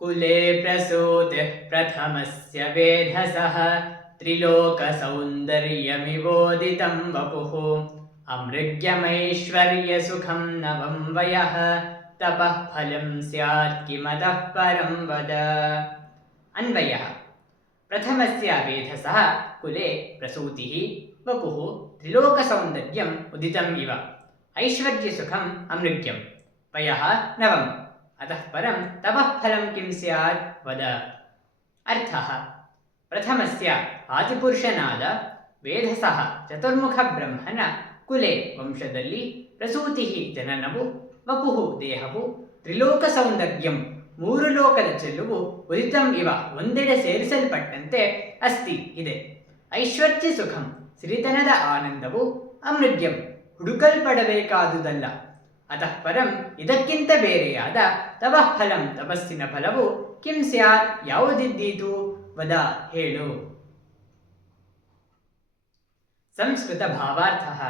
कुले प्रसूतिः प्रथमस्य वेधसः त्रिलोकसौन्दर्यमिवोदितं वपुः अमृग्यमैश्वर्यसुखं नवं वयः तपः फलं स्यात् किमतः परं वद। अन्वयः। प्रथमस्य वेधसः कुले प्रसूतिः वपुः त्रिलोकसौन्दर्यम् उदितम् इव ऐश्वर्यसुखम् अमृग्यं वयः नवम् अतः परं तपः फलं किं स्यात् वद। अर्थः प्रथमस्य ಆದಿಪುರುಷನಾದ ವೇದಸಃ ಚತುರ್ಮುಖ ಬ್ರಹ್ಮನ ಕುಲೆ ವಂಶದಲ್ಲಿ ಪ್ರಸೂತಿ ಜನನವು ವಪುಃ ದೇಹವು ತ್ರಿಲೋಕ ಸೌಂದರ್ಯಂ ಮೂರು ಲೋಕದ ಚೆಲುವು ಉದಿತಂ ಇವ ಒಂದೆಡೆ ಸೇರಿಸಲ್ಪಟ್ಟಂತೆ ಅಸ್ತಿ ಇದೆ. ಐಶ್ವರ್ಯ ಸುಖಂ ಸಿರಿತನದ ಆನಂದವು ಅಮೃಗ್ಯಂ ಹುಡುಕಲ್ಪಡಬೇಕಾದುದಲ್ಲ. ಅತಃ ಪರಂ ಇದಕ್ಕಿಂತ ಬೇರೆಯಾದ ತಪಃ ಫಲಂ ತಪಸ್ಸಿನ ಫಲವು ಕಿಂ ಸ್ಯಾತ್ ಯಾವುದಿದ್ದೀತು ವದ ಹೇಳು. ಸಂಸ್ಕೃತ ಭಾವಾರ್ಥಃ.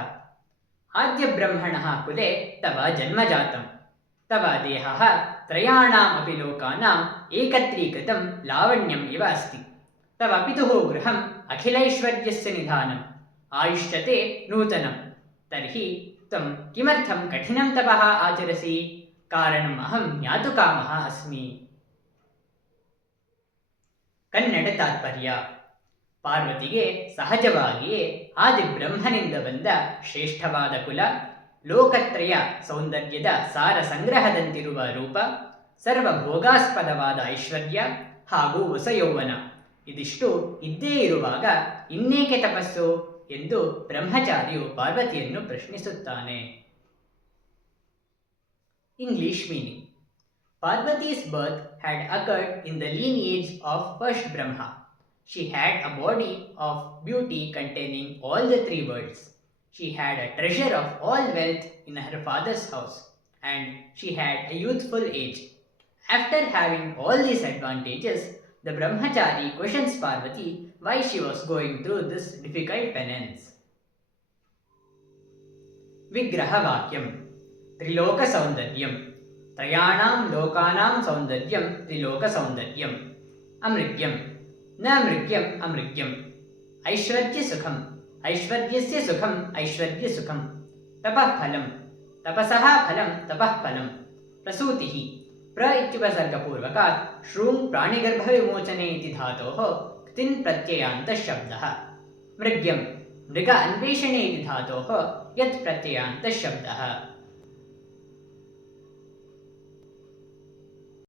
ಆದ್ಯ ಬ್ರಹ್ಮಣಃ ಕುಲೆ ತವ ಜನ್ಮಜಾತಂ ತವ ದೇಹಃ ತ್ರಯಾಣಾಮಪಿ ಲೋಕಾನಾಂ ಏಕತ್ರೀಕೃತಂ ಲಾವಣ್ಯಂ ಇವ ಅಸ್ತಿ. ತವ ಪಿತುಃ ಗೃಹಂ ಅಖಿಲೈಶ್ವರ್ಯಸ್ಯ ನಿಧಾನಂ ಆಯುಷ್ಯತೆ ನೂತನಂ ತರ್ಹಿ ತ್ವಂ ಕಿಮರ್ಥಂ ಕಠಿಣಂ ತಪಃ ಆಚರಸಿ ಕಾರಣಂ ಅಹಂ ಜ್ಞಾತು ಕಾಮಃ ಅಸ್ಮಿ. ಕನ್ನಡ ತಾತ್ಪರ್ಯ. ಪಾರ್ವತಿಗೆ ಸಹಜವಾಗಿಯೇ ಆದಿ ಬ್ರಹ್ಮನಿಂದ ಬಂದ ಶ್ರೇಷ್ಠವಾದ ಕುಲ, ಲೋಕತ್ರಯ ಸೌಂದರ್ಯದ ಸಾರ ಸಂಗ್ರಹದಂತಿರುವ ರೂಪ, ಸರ್ವಭೋಗಾಸ್ಪದವಾದ ಐಶ್ವರ್ಯ ಹಾಗೂ ಹೊಸ ಯೌವನ ಇದಿಷ್ಟು ಇದ್ದೇ ಇರುವಾಗ ಇನ್ನೇಕೆ ತಪಸ್ಸು ಎಂದು ಬ್ರಹ್ಮಚಾರಿಯು ಪಾರ್ವತಿಯನ್ನು ಪ್ರಶ್ನಿಸುತ್ತಾನೆ. English meaning. Parvati's birth had occurred in the lineage of first Brahma. She had a body of beauty containing all the three worlds. She had a treasure of all wealth in her father's house, and she had a youthful age. After having all these advantages, the Brahmachari questions Parvati why she was going through this difficult penance. Vigraha Vakyam. Triloka Saundaryam. ತ್ರಯಾಣಾಂ ಲೋಕಾನಾಂ ಸೌಂದರ್ಯಂ ತ್ರಿಲೋಕ ಸೌಂದರ್ಯಂ. ಅಮೃಗ್ಯಂ ನ ಮೃಗ್ಯಂ ಅಮೃಗ್ಯಂ. ಐಶ್ವರ್ಯ ಸುಖಂ ಐಶ್ವರ್ಯಸ್ಯ ಸುಖಂ ಐಶ್ವರ್ಯ ಸುಖಂ. ತಪಃ ಫಲಂ ತಪಸಃ ಫಲಂ ತಪಃ ಫಲಂ. ಪ್ರಸೂತಿಃ ಪ್ರ ಇತ್ಯುಪಸರ್ಗಪೂರ್ವಕಾತ್ ಶ್ರೂಂ ಪ್ರಾಣಿಗರ್ಭವಿಮೋಚನೆ ಇತಿ ಧಾತೋಃ ಕ್ತಿನ್ ಪ್ರತ್ಯಯಾಂತಃ ಶಬ್ದಃ. ಮೃಗ್ಯಂ ಮೃಗ ಅನ್ವೇಷಣೆ ಇತಿ ಧಾತೋಃ ಯತ್ ಪ್ರತ್ಯಯಾಂತಃ ಶಬ್ದಃ.